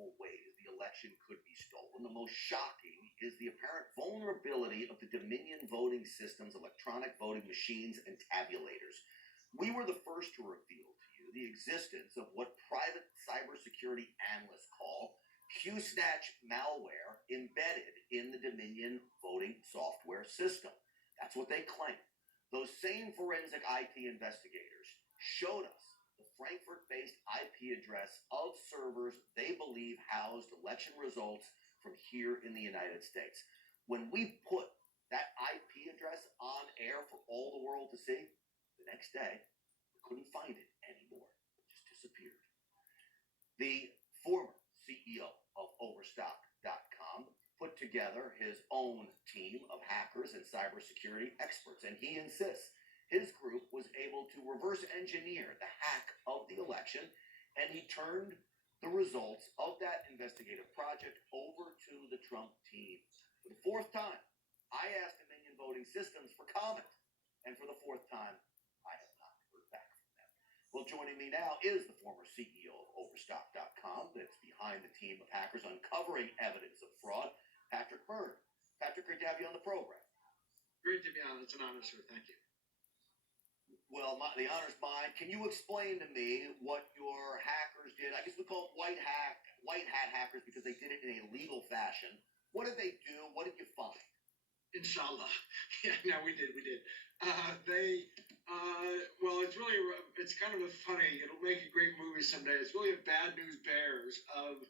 multiple ways the election could be stolen. The most shocking is the apparent vulnerability of the Dominion voting system's electronic voting machines and tabulators. We were the first to reveal to you the existence of what private cybersecurity analysts call Q-Snatch malware embedded in the Dominion voting software system. That's what they claim. Those same forensic IT investigators showed us the Frankfurt-based IP address of servers they believe housed election results from here in the United States. When we put that IP address on air for all the world to see, the next day, we couldn't find it anymore. It just disappeared. The former CEO of Overstock.com put together his own team of hackers and cybersecurity experts, and he insists his group was able to reverse engineer the hack of the election, and he turned the results of that investigative project over to the Trump team. For the fourth time, I asked Dominion Voting Systems for comment, and for the fourth time, I have not heard back from them. Well, joining me now is the former CEO of Overstock.com that's behind the team of hackers uncovering evidence of fraud, Patrick Byrne. Patrick, great to have you on the program. Great to be on. It's an honor, sir. Thank you. Well, the honor's mine. Can you explain to me what your hackers did? I guess we call them white hat hackers because they did it in a legal fashion. What did they do? What did you find? Inshallah. Yeah, no, we did. Well, it's kind of funny. It'll make a great movie someday. It's really a bad news bears of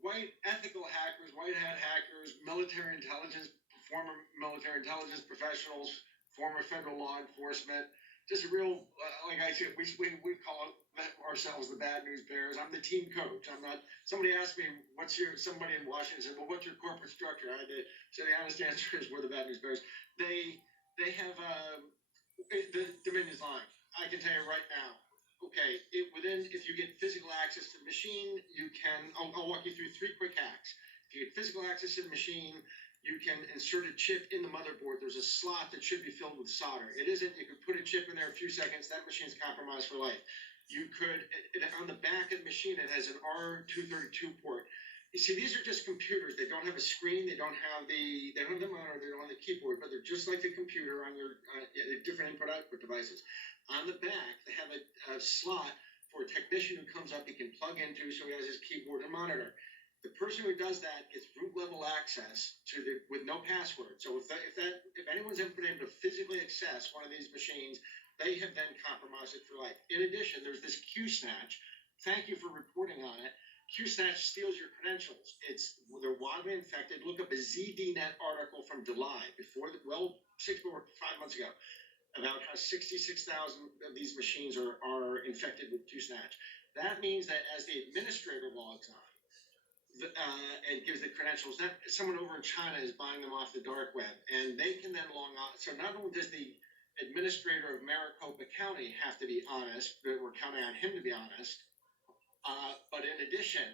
white ethical hackers, white hat hackers, former military intelligence professionals, former federal law enforcement. Just a real, like I said, we call ourselves the bad news bears. I'm the team coach. I'm not. Somebody asked me, somebody in Washington said, well, what's your corporate structure? I had to say the honest answer is we're the bad news bears. They have the Dominion's line. I can tell you right now. Okay, if you get physical access to the machine, you can. I'll walk you through 3 quick hacks. If you get physical access to the machine, you can insert a chip in the motherboard. There's a slot that should be filled with solder. It isn't. You could put a chip in there a few seconds. That machine's compromised for life. You could, on the back of the machine, it has an R232 port. You see, these are just computers. They don't have a screen. They don't have the monitor. They don't have the keyboard, but they're just like the computer on your different input-output devices. On the back, they have a slot for a technician who comes up, he can plug into, so he has his keyboard and monitor. The person who does that gets root-level access with no password. So if anyone's ever been able to physically access one of these machines, they have then compromised it for life. In addition, there's this Q-Snatch. Thank you for reporting on it. Q-Snatch steals your credentials. They're widely infected. Look up a ZDNet article from July, 5 months ago, about how 66,000 of these machines are infected with Q-Snatch. That means that as the administrator logs on, and gives the credentials, that someone over in China is buying them off the dark web, and they can then log on. So not only does the administrator of Maricopa County have to be honest, but we're counting on him to be honest, but in addition,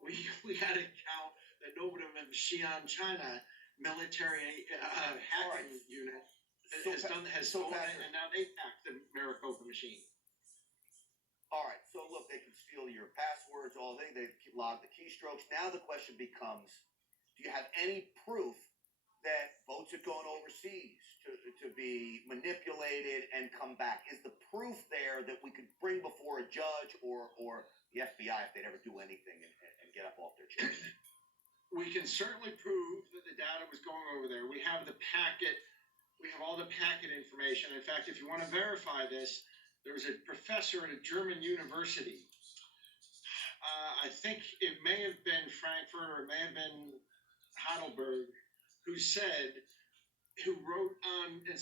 we got to count the Nobel of Xi'an, China military hacking unit has stolen it, and now they hack the Maricopa machine. All right, so look, they can steal your passwords, they log the keystrokes. Now the question becomes, do you have any proof that votes are going overseas to be manipulated and come back? Is the proof there that we could bring before a judge or the FBI if they'd ever do anything and get up off their chairs? We can certainly prove that the data was going over there. We have the packet. We have all the packet information. In fact, if you want to verify this, there was a professor at a German university. I think it may have been Frankfurt or it may have been Heidelberg, who wrote in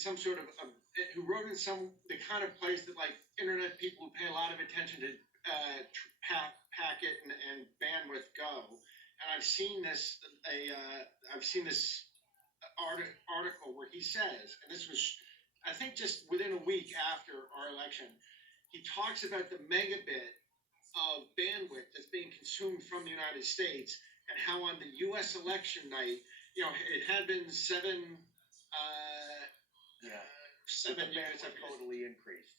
the kind of place that like internet people who pay a lot of attention to packet and bandwidth go. And I've seen this article where he says, and this was, I think, just within a week after our election, he talks about the megabit of bandwidth that's being consumed from the United States and how on the U.S. election night, it had been 7 units. Totally increased.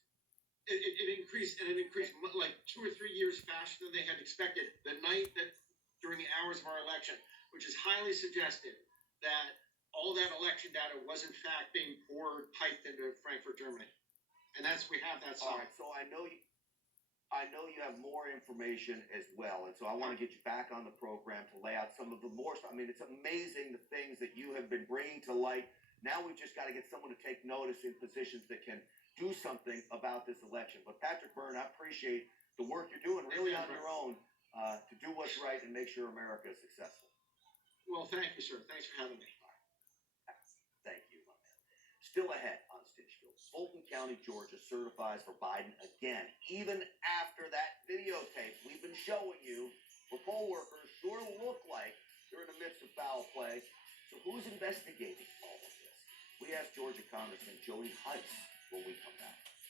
it increased, and it increased like 2 or 3 years faster than they had expected the night that during the hours of our election, which is highly suggestive that all that election data was in fact being piped into Frankfurt, Germany. And we have that All song. right, so I know you have more information as well, and so I want to get you back on the program to lay out some of the more. I mean, it's amazing the things that you have been bringing to light. Now we've just got to get someone to take notice in positions that can do something about this election. But Patrick Byrne, I appreciate the work you're doing really on your own to do what's right and make sure America is successful. Well, thank you, sir. Thanks for having me. Thank you, my man. Still ahead on Stitchfield. Fulton County, Georgia certifies for Biden again, even after that videotape we've been showing you where poll workers sure look like they're in the midst of foul play. So who's investigating all of this? We asked Georgia Congressman Jody Heiss when we come back.